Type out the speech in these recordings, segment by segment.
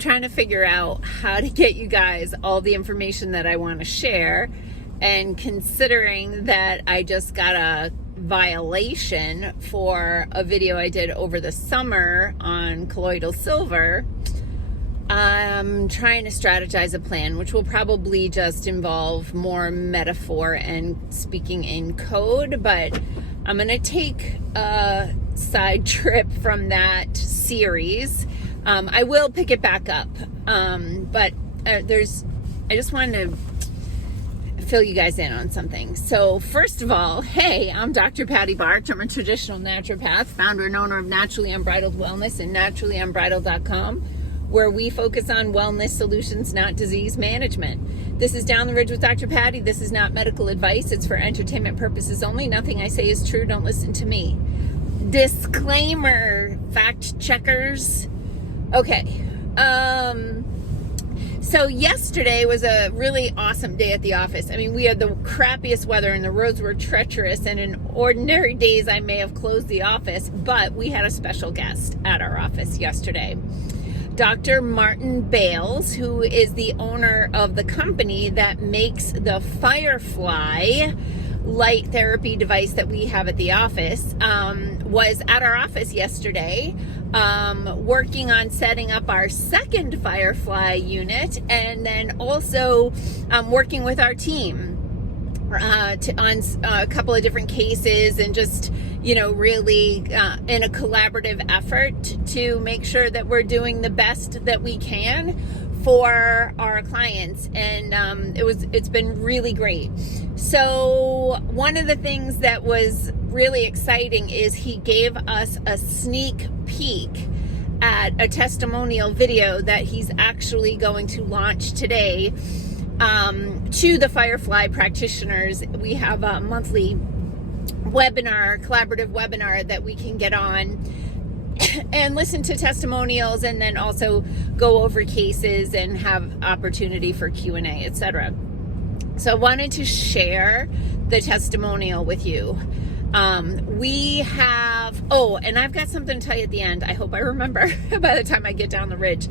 trying to figure out how to get you guys all the information that I want to share. And considering that I just got a violation for a video I did over the summer on colloidal silver, I'm trying to strategize a plan, which will probably just involve more metaphor and speaking in code, but I'm going to take a side trip from that series. I will pick it back up, but I just wanted to fill you guys in on something. So first of all, hey, I'm Dr. Patty Barch. I'm a traditional naturopath, founder and owner of Naturally Unbridled Wellness and naturallyunbridled.com, where we focus on wellness solutions, not disease management. This is Down the Ridge with Dr. Patty. This is not medical advice. It's for entertainment purposes only. Nothing I say is true. Don't listen to me. Disclaimer, fact checkers. Okay. So yesterday was a really awesome day at the office. I mean, we had the crappiest weather and the roads were treacherous, and in ordinary days I may have closed the office, but we had a special guest at our office yesterday. Dr. Martin Bales, who is the owner of the company that makes the Firefly light therapy device that we have at the office, was at our office yesterday, working on setting up our second Firefly unit, and then also working with our team on a couple of different cases, and just, really in a collaborative effort to make sure that we're doing the best that we can for our clients. And it's been really great. So one of the things that was really exciting is he gave us a sneak peek at a testimonial video that he's actually going to launch today to the Firefly practitioners. We have a monthly collaborative webinar that we can get on and listen to testimonials, and then also go over cases and have opportunity for Q&A, etc. So I wanted to share the testimonial with you. We have, and I've got something to tell you at the end. I hope I remember by the time I get down the ridge.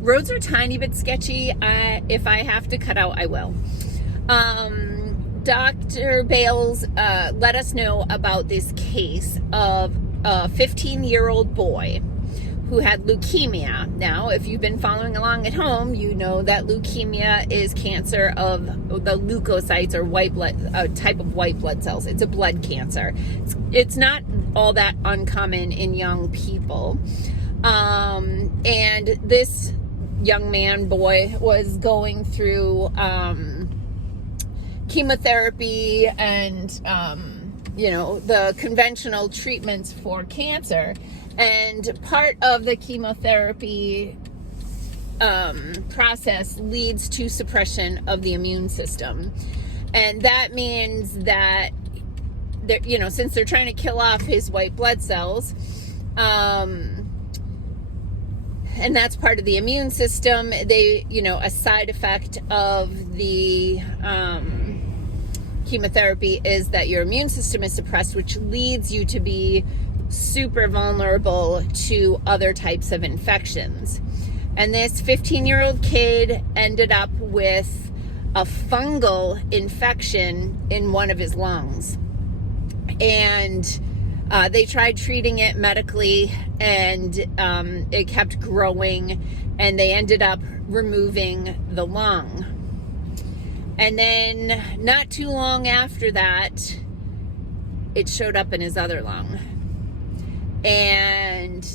Roads are a tiny bit sketchy. If I have to cut out, I will. Dr. Bales let us know about this case of a 15-year-old boy who had leukemia. Now, if you've been following along at home, you know that leukemia is cancer of the leukocytes, or white blood, a type of white blood cells. It's a blood cancer. It's not all that uncommon in young people. And this young boy was going through chemotherapy and the conventional treatments for cancer. And part of the chemotherapy process leads to suppression of the immune system. And that means that, since they're trying to kill off his white blood cells, and that's part of the immune system, a side effect of the chemotherapy is that your immune system is suppressed, which leads you to be super vulnerable to other types of infections. And this 15-year-old kid ended up with a fungal infection in one of his lungs. And they tried treating it medically, and it kept growing, and they ended up removing the lung. And then not too long after that, it showed up in his other lung and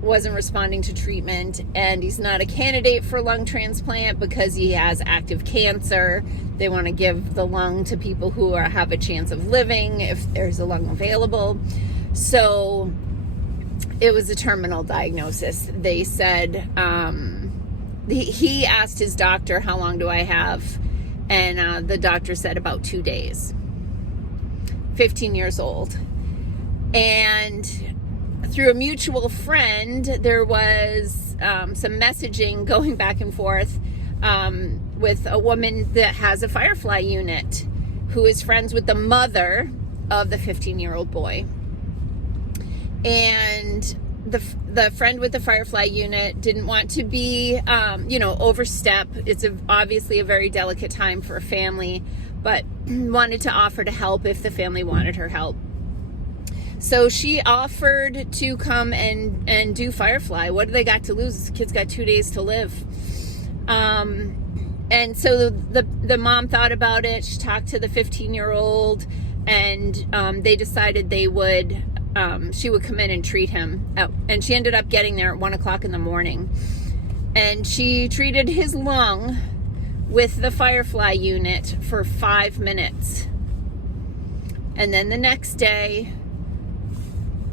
wasn't responding to treatment. And he's not a candidate for lung transplant because he has active cancer. They want to give the lung to people who have a chance of living if there's a lung available. So it was a terminal diagnosis. They said, he asked his doctor, how long do I have? And the doctor said about 2 days. 15 years old. And through a mutual friend, there was some messaging going back and forth with a woman that has a Firefly unit who is friends with the mother of the 15-year-old boy. And the friend with the Firefly unit didn't want to be, overstep. It's obviously a very delicate time for a family, but wanted to offer to help if the family wanted her help. So she offered to come and do Firefly. What do they got to lose? The kids got 2 days to live. And so the mom thought about it. She talked to the 15-year-old, and they decided she would come in and treat him. And she ended up getting there at 1 o'clock in the morning. And she treated his lung with the Firefly unit for 5 minutes. And then the next day,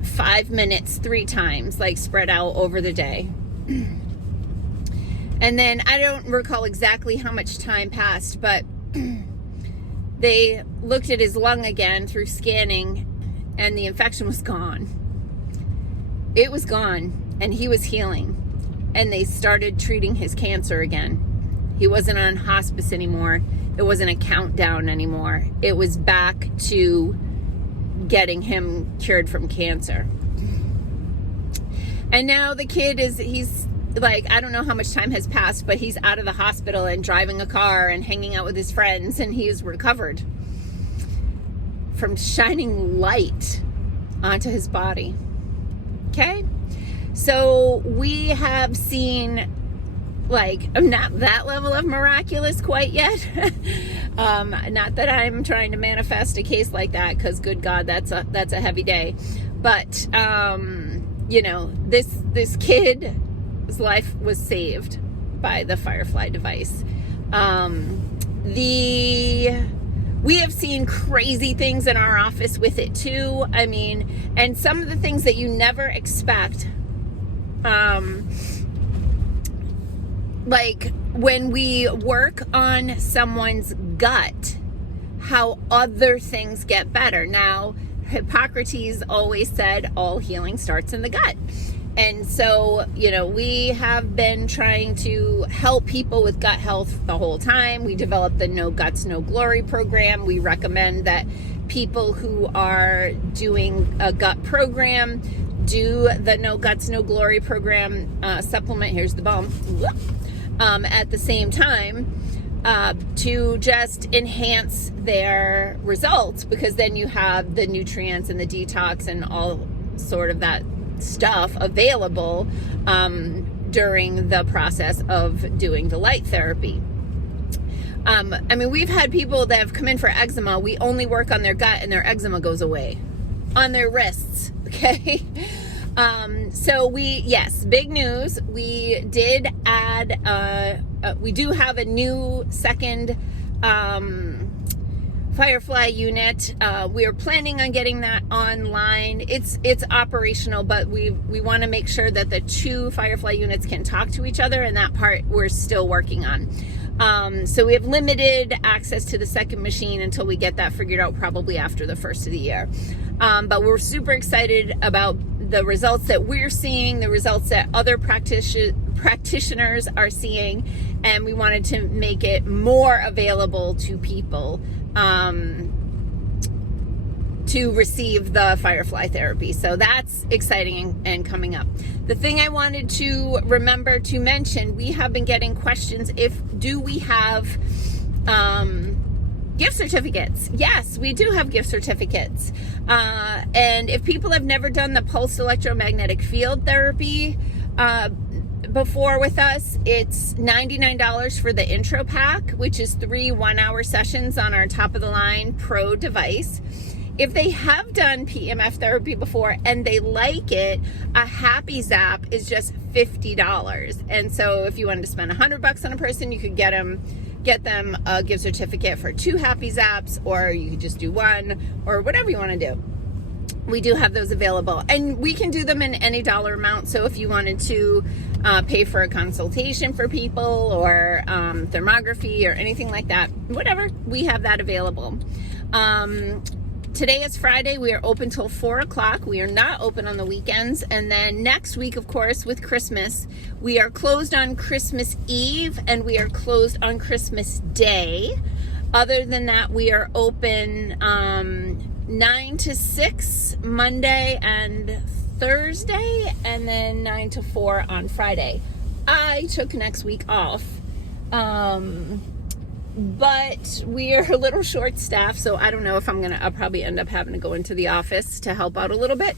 5 minutes 3 times, like spread out over the day. And then I don't recall exactly how much time passed, but they looked at his lung again through scanning, and the infection was gone. It was gone, and he was healing. And they started treating his cancer again. He wasn't on hospice anymore. It wasn't a countdown anymore. It was back to getting him cured from cancer. And now the kid he's like, I don't know how much time has passed, but he's out of the hospital and driving a car and hanging out with his friends, and he's recovered from shining light onto his body. Okay? So we have seen, like, not that level of miraculous quite yet. Not that I'm trying to manifest a case like that, because good God, that's a heavy day. But, this kid's life was saved by the Firefly device. We have seen crazy things in our office with it too. I mean, and some of the things that you never expect, like when we work on someone's gut, how other things get better. Now, Hippocrates always said all healing starts in the gut. And so, we have been trying to help people with gut health the whole time. We developed the No Guts, No Glory program. We recommend that people who are doing a gut program do the No Guts, No Glory program supplement. Here's the bump. At the same time, to just enhance their results, because then you have the nutrients and the detox and all sort of that stuff available during the process of doing the light therapy. We've had people that have come in for eczema. We only work on their gut and their eczema goes away on their wrists. Okay. Big news. We did add, we do have a new second, Firefly unit. We are planning on getting that online. It's operational, but we want to make sure that the 2 Firefly units can talk to each other, and that part we're still working on. So we have limited access to the second machine until we get that figured out, probably after the first of the year. But we're super excited about the results that we're seeing, the results that other practitioners are seeing, and we wanted to make it more available to people to receive the Firefly therapy. So that's exciting and coming up. The thing I wanted to remember to mention, we have been getting questions, do we have gift certificates? Yes, we do have gift certificates. And if people have never done the pulsed electromagnetic field therapy before with us, it's $99 for the intro pack, which is 3 one-hour sessions on our top-of-the-line pro device. If they have done PEMF therapy before and they like it, a Happy Zap is just $50. And so if you wanted to spend $100 on a person, you could get them a gift certificate for 2 Happy Zaps, or you could just do 1, or whatever you want to do. We do have those available, and we can do them in any dollar amount. So if you wanted to pay for a consultation for people, or thermography, or anything like that, whatever, we have that available. Today is Friday. We are open till 4 o'clock. We are not open on the weekends. And then next week, of course, with Christmas, we are closed on Christmas Eve and we are closed on Christmas Day. Other than that, we are open 9 to 6 Monday and Thursday, and then 9 to 4 on Friday. I took next week off. But we are a little short staffed, so I don't know if I'll probably end up having to go into the office to help out a little bit.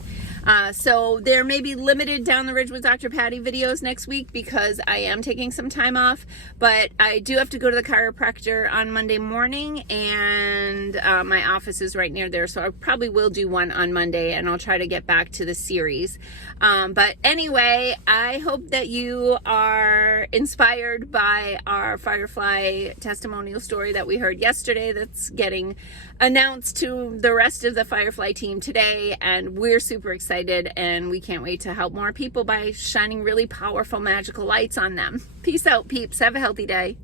So there may be limited Down the Ridge with Dr. Patty videos next week because I am taking some time off, but I do have to go to the chiropractor on Monday morning, and my office is right near there, so I probably will do one on Monday, and I'll try to get back to the series. But anyway, I hope that you are inspired by our Firefly testimonial story that we heard yesterday that's getting announced to the rest of the Firefly team today, and we're super excited, and we can't wait to help more people by shining really powerful magical lights on them. Peace out, peeps. Have a healthy day.